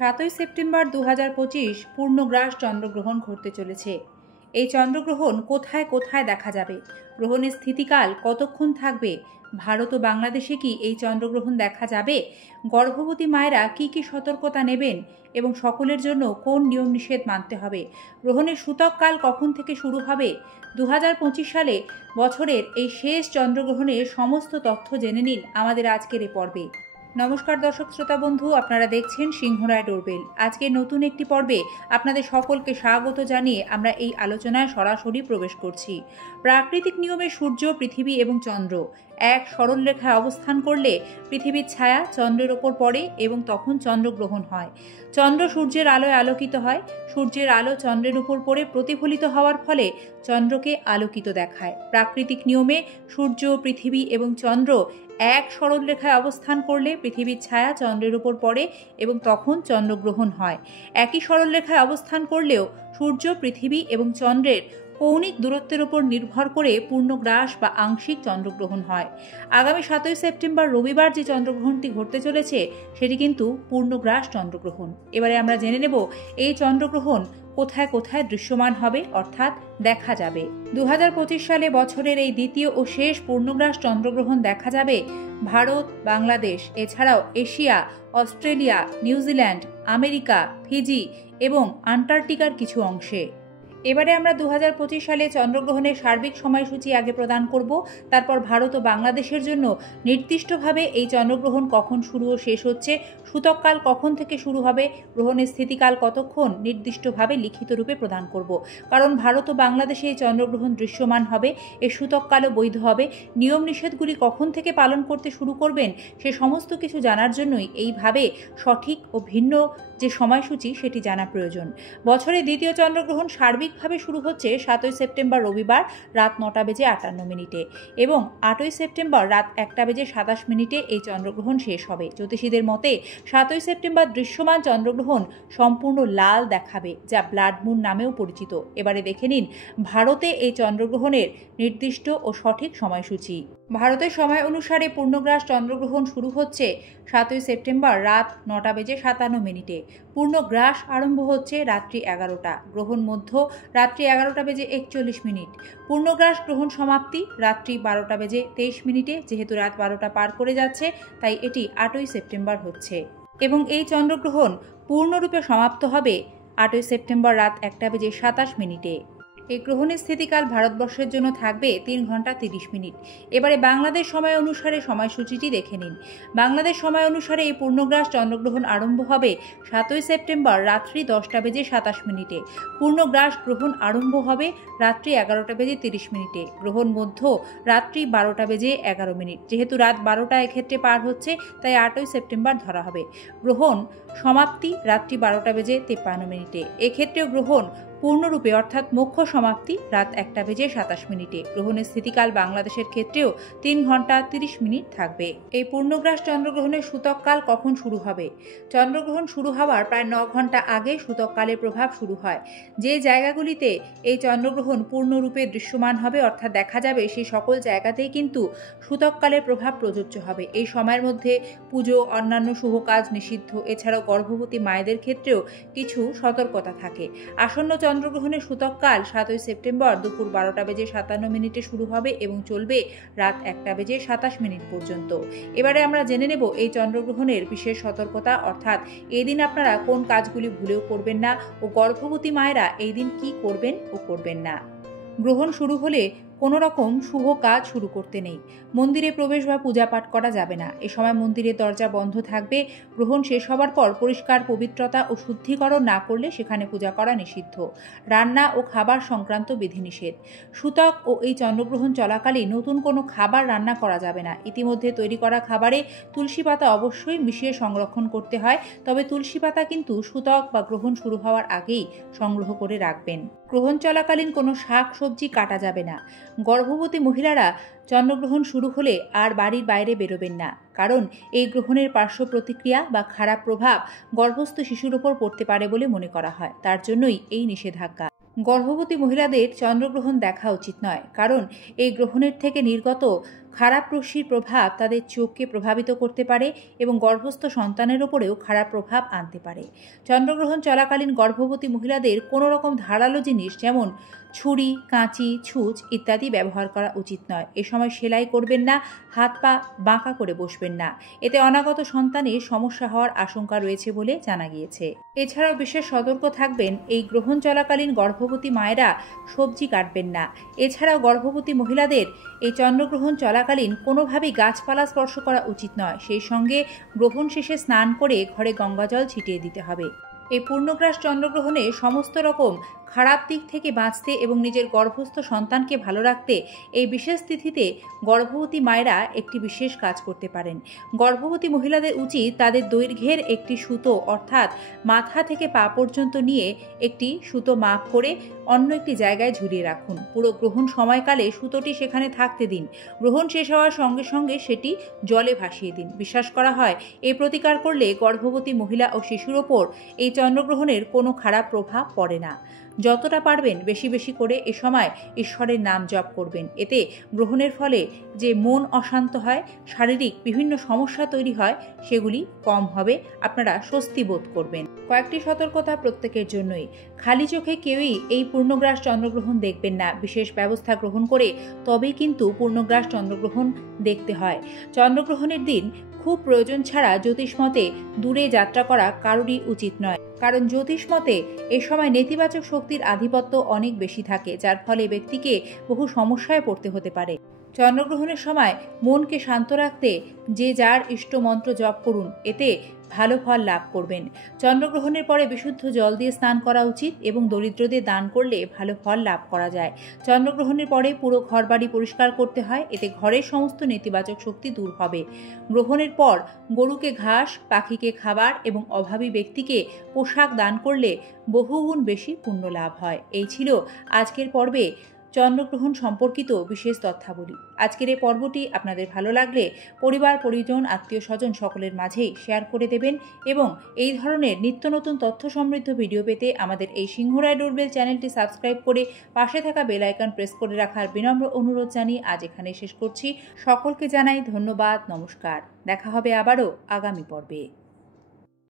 7ই September 2025 পূর্ণগ্রাস চন্দ্রগ্রহণ ঘটতে চলেছে। এই চন্দ্রগ্রহণ কোথায় কোথায় দেখা যাবে, গ্রহণের স্থিতিকাল কতক্ষণ থাকবে, ভারত ও বাংলাদেশে কি এই চন্দ্রগ্রহণ দেখা যাবে, গর্ভবতী মায়েরা কি কি সতর্কতা নেবেন এবং সকলের জন্য কোন নিয়ম নিষেধ মানতে হবে, গ্রহণের সূতককাল কখন থেকে শুরু হবে, 2025 সালে বছরের এই শেষ চন্দ্রগ্রহণের সমস্ত তথ্য জেনে নিন আমাদের আজকের এই পর্বে। নমস্কার দর্শক শ্রোতা বন্ধু, আপনারা দেখছেন সিংহরায় ডোরবেল। আজকে নতুন একটি পর্বে আপনাদের সকলকে স্বাগত জানিয়ে আমরা এই আলোচনায় সরাসরি প্রবেশ করছি। প্রাকৃতিক নিয়মে সূর্য, পৃথিবী এবং চন্দ্র এক সরল রেখায় অবস্থান করলে পৃথিবীর ছায়া চন্দ্রের ওপর পড়ে এবং তখন চন্দ্রগ্রহণ হয়। চন্দ্র সূর্যের আলোয় আলোকিত হয়, সূর্যের আলো চন্দ্রের উপর পড়ে প্রতিফলিত হওয়ার ফলে চন্দ্রকে আলোকিত দেখায়। প্রাকৃতিক নিয়মে সূর্য, পৃথিবী এবং চন্দ্র এক সরল রেখায় অবস্থান করলে পৃথিবীর ছায়া চন্দ্রের উপর পড়ে এবং তখন চন্দ্রগ্রহণ হয়। একই সরল রেখায় অবস্থান করলেও সূর্য, পৃথিবী এবং চন্দ্রের কৌণিক দূরত্বের উপর নির্ভর করে পূর্ণগ্রাস বা আংশিক চন্দ্রগ্রহণ হয়। আগামী 7ই সেপ্টেম্বর রবিবার যে চন্দ্রগ্রহণটি ঘটতে চলেছে সেটি কিন্তু পূর্ণগ্রাস চন্দ্রগ্রহণ। এবারে আমরা জেনে নেব এই চন্দ্রগ্রহণ কোথায় কোথায় দৃশ্যমান হবে, অর্থাৎ দেখা যাবে। 2025 সালে বছরের এই দ্বিতীয় ও শেষ পূর্ণগ্রাস চন্দ্রগ্রহণ দেখা যাবে ভারত, বাংলাদেশ এছাড়াও Asia, Australia, New Zealand, America, Fiji এবং আন্টার্কটিকার কিছু অংশে। এবারে আমরা 2025 সালে চন্দ্রগ্রহণের সার্বিক সময়সূচি আগে প্রদান করব, তারপর ভারত ও বাংলাদেশের জন্য নির্দিষ্টভাবে এই চন্দ্রগ্রহণ কখন শুরু ও শেষ হচ্ছে, সূতককাল কখন থেকে শুরু হবে, গ্রহণের স্থিতিকাল কতক্ষণ নির্দিষ্টভাবে লিখিত রূপে প্রদান করব। কারণ ভারত ও বাংলাদেশে এই চন্দ্রগ্রহণ দৃশ্যমান হবে, এর সূতককালও বৈধ হবে। নিয়ম নিষেধগুলি কখন থেকে পালন করতে শুরু করবেন সে সমস্ত কিছু জানার জন্যই এইভাবে সঠিক ও ভিন্ন যে সময়সূচি সেটি জানা প্রয়োজন। বছরের দ্বিতীয় চন্দ্রগ্রহণ সার্বিকভাবে শুরু হচ্ছে 7ই সেপ্টেম্বর রবিবার রাত 9:58 এবং 8ই সেপ্টেম্বর রাত 1:27 এই চন্দ্রগ্রহণ শেষ হবে। জ্যোতিষীদের মতে 7ই সেপ্টেম্বর দৃশ্যমান চন্দ্রগ্রহণ সম্পূর্ণ লাল দেখাবে, যা ব্লাড মুন নামেও পরিচিত। এবারে দেখে নিন ভারতে এই চন্দ্রগ্রহণের নির্দিষ্ট ও সঠিক সময়সূচি। ভারতের সময় অনুসারে পূর্ণগ্রাস চন্দ্রগ্রহণ শুরু হচ্ছে 7ই সেপ্টেম্বর রাত 9:57। পূর্ণগ্রাস আরম্ভ হচ্ছে রাত্রি 11টা, গ্রহণ মধ্য রাত্রি 11:41। পূর্ণগ্রাস গ্রহণ সমাপ্তি রাত্রি 12:23। যেহেতু রাত 12টা পার করে যাচ্ছে তাই এটি 8ই সেপ্টেম্বর হচ্ছে এবং এই চন্দ্রগ্রহণ পূর্ণরূপে সমাপ্ত হবে 8ই সেপ্টেম্বর রাত 1:27। এই গ্রহণের স্থিতিকাল ভারতবর্ষের জন্য থাকবে 3 ঘন্টা 30 মিনিট। এবারে বাংলাদেশ সময় অনুসারে সময়সূচিটি দেখে নিন। বাংলাদেশ সময় অনুসারে এই পূর্ণগ্রাস চন্দ্রগ্রহণ আরম্ভ হবে 7ই সেপ্টেম্বর রাত্রি 10:27। পূর্ণগ্রাস গ্রহণ আরম্ভ হবে রাত্রি 11:30। গ্রহণ মধ্য রাত্রি 12:11। যেহেতু রাত 12টা এক্ষেত্রে পার হচ্ছে তাই 8ই সেপ্টেম্বর ধরা হবে। গ্রহণ সমাপ্তি রাত্রি 12:53। এক্ষেত্রেও গ্রহণ পূর্ণরূপে অর্থাৎ মোক্ষ সমাপ্তি রাত 1:27। গ্রহণের স্থিতিকাল বাংলাদেশের ক্ষেত্রেও 3 ঘন্টা 30 মিনিট থাকবে। এই পূর্ণগ্রাস চন্দ্রগ্রহণের সূতককাল কখন শুরু হবে? চন্দ্রগ্রহণ শুরু হওয়ার প্রায় 9 ঘন্টা আগে সূতককালের প্রভাব শুরু হয়। যে জায়গাগুলিতে এই চন্দ্রগ্রহণ পূর্ণরূপে দৃশ্যমান হবে অর্থাৎ দেখা যাবে সেই সকল জায়গাতেই কিন্তু সূতককালের প্রভাব প্রযোজ্য হবে। এই সময়ের মধ্যে পুজো, অন্যান্য শুভ কাজ নিষিদ্ধ। এছাড়াও গর্ভবতী মায়েদের ক্ষেত্রেও কিছু সতর্কতা থাকে। আসন্ন চন্দ্রগ্রহণের সূতককাল 7ই সেপ্টেম্বর দুপুর 12:57 শুরু হবে এবং চলবে রাত 1:27 পর্যন্ত। এবারে আমরা জেনে নেব এই চন্দ্রগ্রহণের বিশেষ সতর্কতা, অর্থাৎ এই দিন আপনারা কোন কাজগুলি ভুলেও করবেন না ও গর্ভবতী মায়েরা এই দিন কি করবেন ও করবেন না। গ্রহণ শুরু হলে কোনো রকম শুভ কাজ শুরু করতে নেই। মন্দিরে প্রবেশ বা পূজা পাঠ করা যাবে না। এ সময় মন্দিরের দরজা বন্ধ থাকবে। গ্রহণ শেষ হবার পর পরিষ্কার, পবিত্রতা ও শুদ্ধিকরণ না করলে সেখানে পূজা করা নিষিদ্ধ। রান্না ও খাবার সংক্রান্ত বিধিনিষেধ। সূতক ও এই চন্দ্রগ্রহণ চলাকালীন নতুন কোনো খাবার রান্না করা যাবে না। ইতিমধ্যে তৈরি করা খাবারে তুলসী পাতা অবশ্যই মিশিয়ে সংরক্ষণ করতে হয়, তবে তুলসী পাতা কিন্তু সূতক বা গ্রহণ শুরু হওয়ার আগেই সংগ্রহ করে রাখবেন। গ্রহণ চলাকালীন কোনো শাক সবজি কাটা যাবে না। গর্ভবতী মহিলারা চন্দ্রগ্রহণ শুরু হলে আর বাড়ির বাইরে বেরোবেন না, কারণ এই গ্রহণের পার্শ্ব প্রতিক্রিয়া বা খারাপ প্রভাব গর্ভস্থ শিশুর ওপর পড়তে পারে বলে মনে করা হয়। তার জন্যই এই নিষেধাজ্ঞা। গর্ভবতী মহিলাদের চন্দ্রগ্রহণ দেখা উচিত নয়, কারণ এই গ্রহণের থেকে নির্গত খারাপ রশ্মির প্রভাব তাদের চোখকে প্রভাবিত করতে পারে এবং গর্ভস্থ সন্তানের ওপরেও খারাপ প্রভাব আনতে পারে। চন্দ্রগ্রহণ চলাকালীন গর্ভবতী মহিলাদের কোনো রকম ধারালো জিনিস যেমন ছুরি, কাঁচি, ছুঁচ ইত্যাদি ব্যবহার করা উচিত নয়। এ সময় সেলাই করবেন না, হাত পা বাঁকা করে বসবেন না। এতে অনাগত সন্তানের সমস্যা হওয়ার আশঙ্কা রয়েছে বলে জানা গিয়েছে। এছাড়াও বিশেষ সতর্ক থাকবেন, এই গ্রহণ চলাকালীন গর্ভবতী মায়েরা সবজি কাটবেন না। এছাড়াও গর্ভবতী মহিলাদের এই চন্দ্রগ্রহণ চলাকালীন কোনোভাবেই গাছপালা স্পর্শ করা উচিত নয়। সেই সঙ্গে গ্রহণ শেষে স্নান করে ঘরে গঙ্গাজল ছিটিয়ে দিতে হবে। এই পূর্ণগ্রাস চন্দ্রগ্রহণে সমস্ত রকম খারাপ দিক থেকে বাঁচতে এবং নিজের গর্ভস্থ সন্তানকে ভালো রাখতে এই বিশেষ তিথিতে গর্ভবতী মায়েরা একটি বিশেষ কাজ করতে পারেন। গর্ভবতী মহিলাদের উচিত তাদের দৈর্ঘ্যের একটি সুতো অর্থাৎ মাথা থেকে পা পর্যন্ত নিয়ে একটি সুতো মাপ করে অন্য একটি জায়গায় ঝুলিয়ে রাখুন। পুরো গ্রহণ সময়কালে সুতোটি সেখানে থাকতে দিন। গ্রহণ শেষ হওয়ার সঙ্গে সঙ্গে সেটি জলে ভাসিয়ে দিন। বিশ্বাস করা হয় এই প্রতিকার করলে গর্ভবতী মহিলা ও শিশুর ওপর এই চন্দ্রগ্রহণের কোনো খারাপ প্রভাব পড়ে না। যতটা পারবেন বেশি বেশি করে এ সময় ঈশ্বরের নাম জপ করবেন। এতে গ্রহণের ফলে যে মন অশান্ত হয়, শারীরিক বিভিন্ন সমস্যা তৈরি হয়, সেগুলি কম হবে, আপনারা স্বস্তি বোধ করবেন। কয়েকটি সতর্কতা প্রত্যেকের জন্যই। খালি চোখে কেউই এই পূর্ণগ্রাস চন্দ্রগ্রহণ দেখবেন না। বিশেষ ব্যবস্থা গ্রহণ করে তবেই কিন্তু পূর্ণগ্রাস চন্দ্রগ্রহণ দেখতে হয়। চন্দ্রগ্রহণের দিন খুব প্রয়োজন ছাড়া জ্যোতিষমতে দূরে যাত্রা করা কারোরই উচিত নয়। কারণ জ্যোতিষমতে এ সময় নেতিবাচক শক্তির আধিপত্য অনেক বেশি থাকে, যার ফলে ব্যক্তিকে বহু সমস্যায় পড়তে হতে পারে। চন্দ্রগ্রহণের সময় মনকে শান্ত রাখতে যে যার ইষ্ট মন্ত্র জপ করুন, এতে ভালো ফল লাভ করবেন। চন্দ্রগ্রহণের পরে বিশুদ্ধ জল দিয়ে স্নান করা উচিত এবং দরিদ্রদের দান করলে ভালো ফল লাভ করা যায়। চন্দ্রগ্রহণের পরে পুরো ঘরবাড়ি পরিষ্কার করতে হয়, এতে ঘরের সমস্ত নেতিবাচক শক্তি দূর হবে। গ্রহণের পর গরুকে ঘাস, পাখিকে খাবার এবং অভাবী ব্যক্তিকে পোশাক দান করলে বহুগুণ বেশি পুণ্য লাভ হয়। এই ছিল আজকের পর্বে চন্দ্রগ্রহণ সম্পর্কিত বিশেষ তথ্যাবলী। আজকের এই পর্বটি আপনাদের ভালো লাগলে পরিবার, পরিজন, আত্মীয় স্বজন সকলের মাঝেই শেয়ার করে দেবেন এবং এই ধরনের নিত্য নতুন তথ্য সমৃদ্ধ ভিডিও পেতে আমাদের এই সিংহরায় ডোরবেল চ্যানেলটি সাবস্ক্রাইব করে পাশে থাকা বেল আইকন প্রেস করে রাখার বিনম্র অনুরোধ জানিয়ে আজ এখানে শেষ করছি। সকলকে জানাই ধন্যবাদ, নমস্কার। দেখা হবে আবারও আগামী পর্বে।